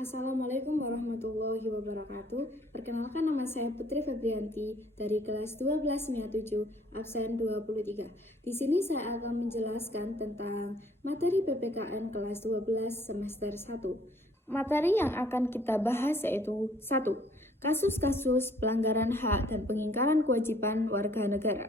Assalamualaikum warahmatullahi wabarakatuh. Perkenalkan, nama saya Putri Febrianti dari kelas 12 MIA 7, absen 23. Di sini saya akan menjelaskan tentang materi PPKN kelas 12 semester 1. Materi yang akan kita bahas yaitu 1. Kasus-kasus pelanggaran hak dan pengingkaran kewajiban warga negara.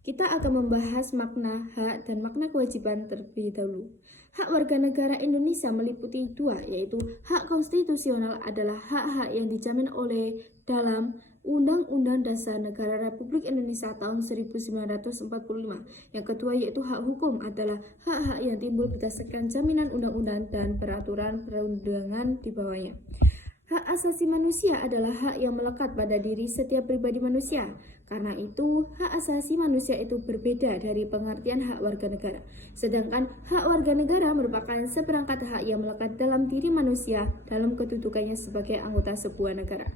Kita akan membahas makna hak dan makna kewajiban terlebih dahulu. Hak warga negara Indonesia meliputi dua, yaitu hak konstitusional adalah hak-hak yang dijamin oleh dalam Undang-Undang Dasar Negara Republik Indonesia tahun 1945. Yang kedua yaitu hak hukum adalah hak-hak yang timbul berdasarkan jaminan undang-undang dan peraturan perundangan di bawahnya. Hak asasi manusia adalah hak yang melekat pada diri setiap pribadi manusia. Karena itu, hak asasi manusia itu berbeda dari pengertian hak warga negara. Sedangkan hak warga negara merupakan seperangkat hak yang melekat dalam diri manusia dalam kedudukannya sebagai anggota sebuah negara.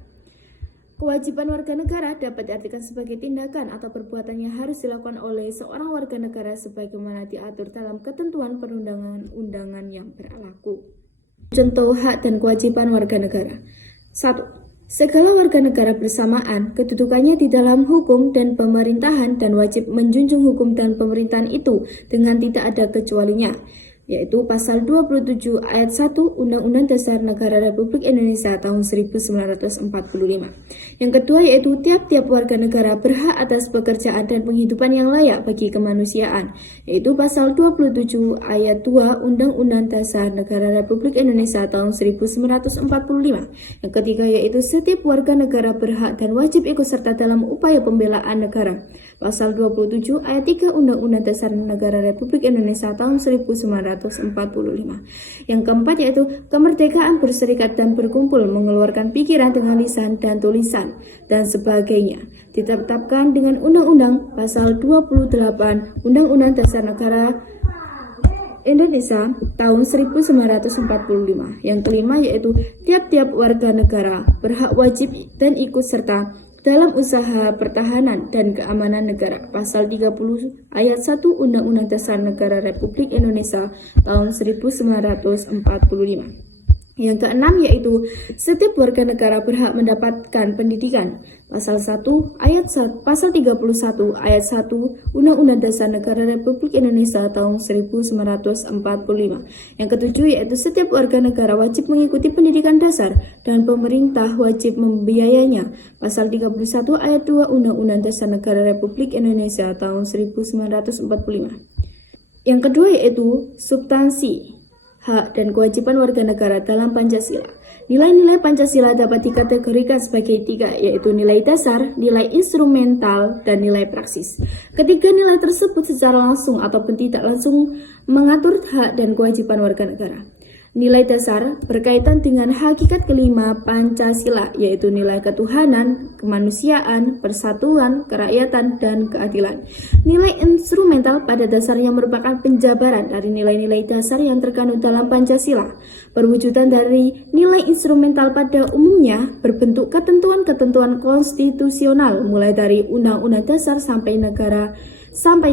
Kewajiban warga negara dapat diartikan sebagai tindakan atau perbuatan yang harus dilakukan oleh seorang warga negara sebagaimana diatur dalam ketentuan perundangan-undangan yang berlaku. Contoh hak dan kewajiban warga negara. 1. Segala warga negara bersamaan kedudukannya di dalam hukum dan pemerintahan dan wajib menjunjung hukum dan pemerintahan itu dengan tidak ada kecualinya, yaitu pasal 27 ayat 1 Undang-Undang Dasar Negara Republik Indonesia tahun 1945. Yang kedua yaitu tiap-tiap warga negara berhak atas pekerjaan dan penghidupan yang layak bagi kemanusiaan, yaitu pasal 27 ayat 2 Undang-Undang Dasar Negara Republik Indonesia tahun 1945. Yang ketiga yaitu setiap warga negara berhak dan wajib ikut serta dalam upaya pembelaan negara, pasal 27 ayat 3 Undang-Undang Dasar Negara Republik Indonesia tahun 1945. Yang keempat yaitu kemerdekaan berserikat dan berkumpul, mengeluarkan pikiran dengan lisan dan tulisan, dan sebagainya. Ditetapkan dengan Undang-Undang pasal 28 Undang-Undang Dasar Negara Indonesia tahun 1945. Yang kelima yaitu tiap-tiap warga negara berhak wajib dan ikut serta dalam usaha pertahanan dan keamanan negara, pasal 30 ayat 1 Undang-Undang Dasar Negara Republik Indonesia tahun 1945. Yang keenam yaitu setiap warga negara berhak mendapatkan pendidikan, pasal 1 ayat 1, pasal 31 ayat 1 Undang-Undang Dasar Negara Republik Indonesia tahun 1945. Yang ketujuh yaitu setiap warga negara wajib mengikuti pendidikan dasar dan pemerintah wajib membiayainya, pasal 31 ayat 2 Undang-Undang Dasar Negara Republik Indonesia tahun 1945. Yang kedua yaitu substansi hak dan kewajiban warga negara dalam Pancasila. Nilai-nilai Pancasila dapat dikategorikan sebagai tiga, yaitu nilai dasar, nilai instrumental, dan nilai praksis. Ketiga nilai tersebut secara langsung ataupun tidak langsung mengatur hak dan kewajiban warga negara. Nilai dasar berkaitan dengan hakikat kelima Pancasila, yaitu nilai ketuhanan, kemanusiaan, persatuan, kerakyatan, dan keadilan. Nilai instrumental pada dasarnya merupakan penjabaran dari nilai-nilai dasar yang terkandung dalam Pancasila. Perwujudan dari nilai instrumental pada umumnya berbentuk ketentuan-ketentuan konstitusional, mulai dari Undang-Undang Dasar sampai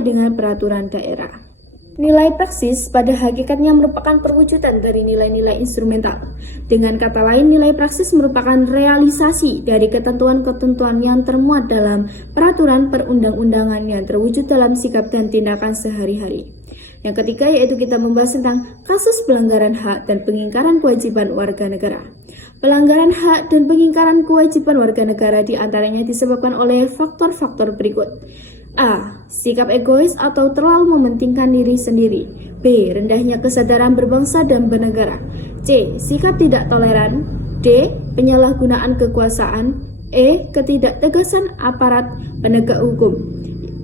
dengan peraturan daerah. Nilai praksis pada hakikatnya merupakan perwujudan dari nilai-nilai instrumental. Dengan kata lain, nilai praksis merupakan realisasi dari ketentuan-ketentuan yang termuat dalam peraturan perundang-undangan yang terwujud dalam sikap dan tindakan sehari-hari. Yang ketiga yaitu kita membahas tentang kasus pelanggaran hak dan pengingkaran kewajiban warga negara. Pelanggaran hak dan pengingkaran kewajiban warga negara diantaranya disebabkan oleh faktor-faktor berikut. A. Sikap egois atau terlalu mementingkan diri sendiri. B. Rendahnya kesadaran berbangsa dan bernegara. C. Sikap tidak toleran. D. Penyalahgunaan kekuasaan. E. Ketidaktegasan aparat penegak hukum.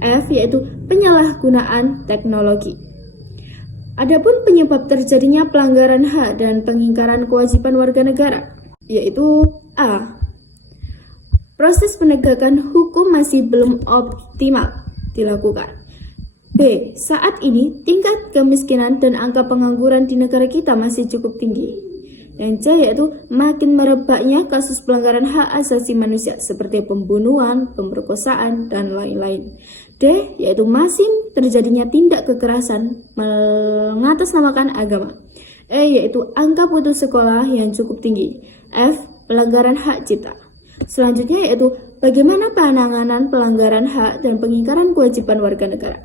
F. Yaitu penyalahgunaan teknologi. Adapun penyebab terjadinya pelanggaran hak dan pengingkaran kewajiban warga negara, yaitu A. Proses penegakan hukum masih belum optimal dilakukan. B. Saat ini tingkat kemiskinan dan angka pengangguran di negara kita masih cukup tinggi. Yang C yaitu makin merebaknya kasus pelanggaran hak asasi manusia seperti pembunuhan, pemerkosaan, dan lain-lain. D yaitu masih terjadinya tindak kekerasan mengatasnamakan agama. E. Yaitu angka putus sekolah yang cukup tinggi. F. Pelanggaran hak cipta. Selanjutnya yaitu bagaimana penanganan pelanggaran hak dan pengingkaran kewajiban warga negara.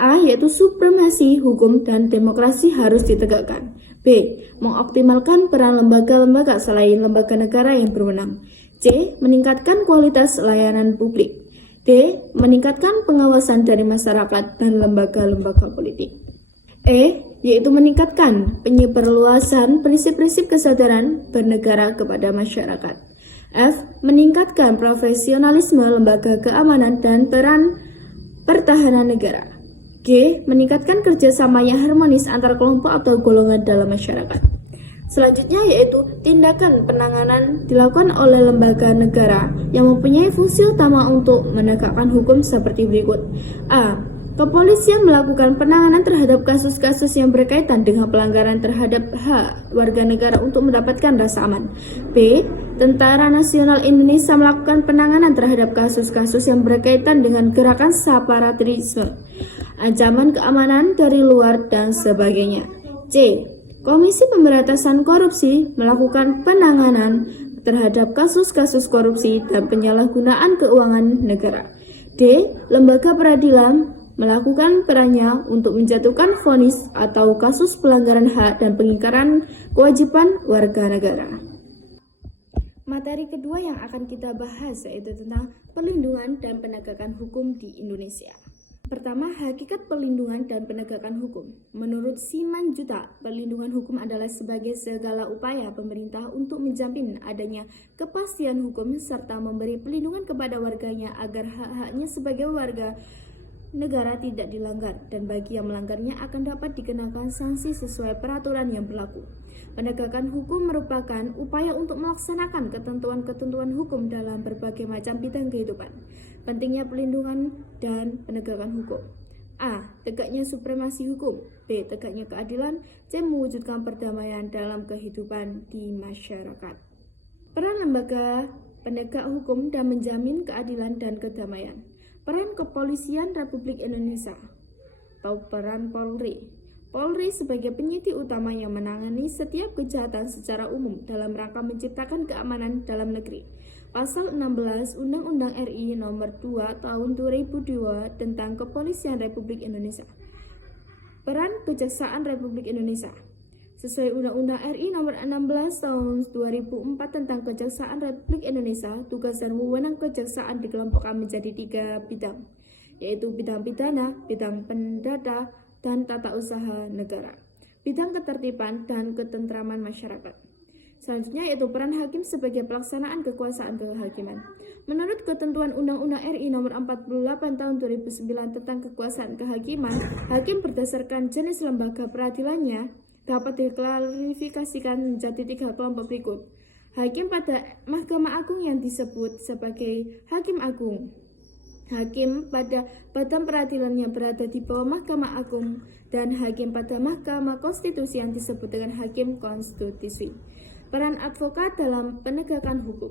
A. Yaitu supremasi hukum dan demokrasi harus ditegakkan. B. Mengoptimalkan peran lembaga-lembaga selain lembaga negara yang berwenang. C. Meningkatkan kualitas layanan publik. D. Meningkatkan pengawasan dari masyarakat dan lembaga-lembaga politik. E. Yaitu meningkatkan penyebarluasan prinsip-prinsip kesadaran bernegara kepada masyarakat. F. Meningkatkan profesionalisme lembaga keamanan dan peran pertahanan negara. G. Meningkatkan kerjasama yang harmonis antar kelompok atau golongan dalam masyarakat. Selanjutnya yaitu tindakan penanganan dilakukan oleh lembaga negara yang mempunyai fungsi utama untuk menegakkan hukum seperti berikut. A. Kepolisian melakukan penanganan terhadap kasus-kasus yang berkaitan dengan pelanggaran terhadap hak warga negara untuk mendapatkan rasa aman. B. Tentara Nasional Indonesia melakukan penanganan terhadap kasus-kasus yang berkaitan dengan gerakan separatisme, ancaman keamanan dari luar, dan sebagainya. C. Komisi Pemberantasan Korupsi melakukan penanganan terhadap kasus-kasus korupsi dan penyalahgunaan keuangan negara. D. Lembaga peradilan melakukan perannya untuk menjatuhkan vonis atau kasus pelanggaran hak dan pengingkaran kewajiban warga negara. Materi kedua yang akan kita bahas yaitu tentang perlindungan dan penegakan hukum di Indonesia. Pertama, hakikat perlindungan dan penegakan hukum. Menurut Simanjuntak, perlindungan hukum adalah sebagai segala upaya pemerintah untuk menjamin adanya kepastian hukum serta memberi perlindungan kepada warganya agar hak-haknya sebagai warga negara tidak dilanggar dan bagi yang melanggarnya akan dapat dikenakan sanksi sesuai peraturan yang berlaku. Penegakan hukum merupakan upaya untuk melaksanakan ketentuan-ketentuan hukum dalam berbagai macam bidang kehidupan. Pentingnya perlindungan dan penegakan hukum. A. Tegaknya supremasi hukum. B. Tegaknya keadilan. C. Mewujudkan perdamaian dalam kehidupan di masyarakat. Peran lembaga penegak hukum dan menjamin keadilan dan kedamaian. Peran Kepolisian Republik Indonesia atau peran Polri. Polri sebagai penyidik utama yang menangani setiap kejahatan secara umum dalam rangka menciptakan keamanan dalam negeri. Pasal 16 Undang-Undang RI Nomor 2 Tahun 2002 tentang Kepolisian Republik Indonesia. Peran Kejaksaan Republik Indonesia. Sesuai Undang-Undang RI Nomor 16 Tahun 2004 tentang Kejaksaan Republik Indonesia, tugas dan wewenang kejaksaan dikelompokkan menjadi 3 bidang, yaitu bidang pidana, bidang perdata, dan tata usaha negara, bidang ketertiban dan ketentraman masyarakat. Selanjutnya yaitu peran hakim sebagai pelaksanaan kekuasaan kehakiman. Menurut ketentuan Undang-Undang RI Nomor 48 Tahun 2009 tentang kekuasaan kehakiman, hakim berdasarkan jenis lembaga peradilannya dapat diklasifikasikan menjadi 3 kelompok berikut. Hakim pada Mahkamah Agung yang disebut sebagai Hakim Agung. Hakim pada badan peradilan yang berada di bawah Mahkamah Agung dan hakim pada Mahkamah Konstitusi yang disebut dengan Hakim Konstitusi. Peran advokat dalam penegakan hukum.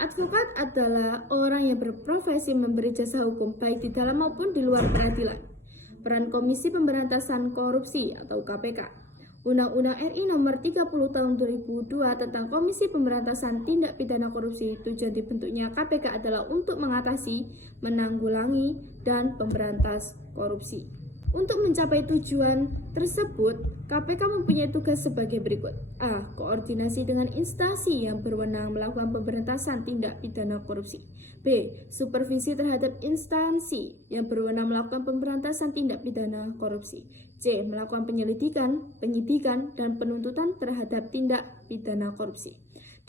Advokat adalah orang yang berprofesi memberi jasa hukum baik di dalam maupun di luar peradilan. Peran Komisi Pemberantasan Korupsi atau KPK. Undang-Undang RI Nomor 30 Tahun 2002 tentang Komisi Pemberantasan Tindak Pidana Korupsi. Tujuan dibentuknya KPK adalah untuk mengatasi, menanggulangi, dan pemberantas korupsi. Untuk mencapai tujuan tersebut, KPK mempunyai tugas sebagai berikut. A. Koordinasi dengan instansi yang berwenang melakukan pemberantasan tindak pidana korupsi. B. Supervisi terhadap instansi yang berwenang melakukan pemberantasan tindak pidana korupsi. C. Melakukan penyelidikan, penyidikan, dan penuntutan terhadap tindak pidana korupsi.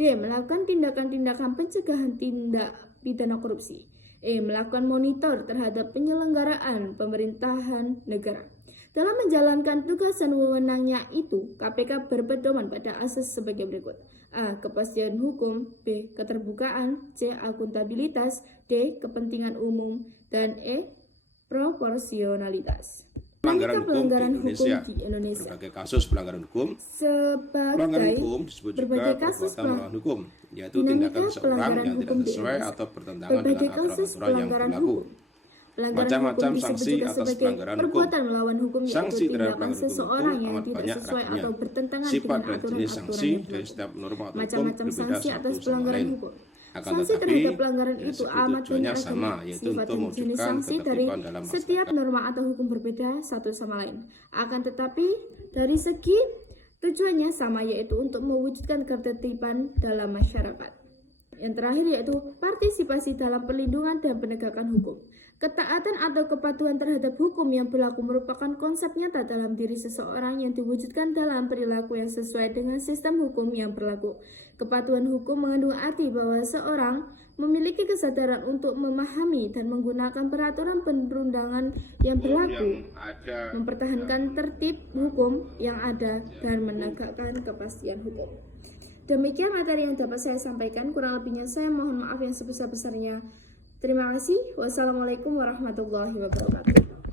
D. Melakukan tindakan-tindakan pencegahan tindak pidana korupsi. E. Melakukan monitor terhadap penyelenggaraan pemerintahan negara. Dalam menjalankan tugas dan wewenangnya itu, KPK berpedoman pada asas sebagai berikut. A. Kepastian hukum. B. Keterbukaan. C. Akuntabilitas. D. Kepentingan umum. Dan E. Proporsionalitas. Pelanggaran hukum di Indonesia. Berbagai kasus pelanggaran hukum. Pelanggaran hukum disebut juga perbuatan melawan hukum, yaitu tindakan seseorang yang tidak sesuai atau bertentangan dengan aturan-aturan yang berlaku. Macam-macam sanksi atas pelanggaran hukum. Perbuatan melawan hukum yaitu Sanksi terhadap tindakan pelanggaran seseorang hukum yang amat tidak banyak sesuai ragamnya. atau bertentangan Sifat dengan dan jenis aturan-aturan sanksi yang dari berlaku. setiap norma atau hukum Macam-macam berbeda sanksi satu atas sama pelanggaran lain. hukum. Akan Sanksi tetapi, terhadap pelanggaran dari itu segi amat tujuannya banyak sama, ragam. yaitu Sifat untuk dan jenis mewujudkan sanksi dari ketertiban dalam setiap masyarakat. norma atau hukum berbeda satu sama lain. Akan tetapi dari segi tujuannya sama, yaitu untuk mewujudkan ketertiban dalam masyarakat. Yang terakhir yaitu partisipasi dalam perlindungan dan penegakan hukum. Ketaatan atau kepatuhan terhadap hukum yang berlaku merupakan konsep nyata dalam diri seseorang yang diwujudkan dalam perilaku yang sesuai dengan sistem hukum yang berlaku. Kepatuhan hukum mengandung arti bahwa seorang memiliki kesadaran untuk memahami dan menggunakan peraturan perundangan yang berlaku, mempertahankan tertib hukum yang ada, dan menegakkan kepastian hukum. Demikian materi yang dapat saya sampaikan, kurang lebihnya saya mohon maaf yang sebesar-besarnya. Terima kasih. Wassalamualaikum warahmatullahi wabarakatuh.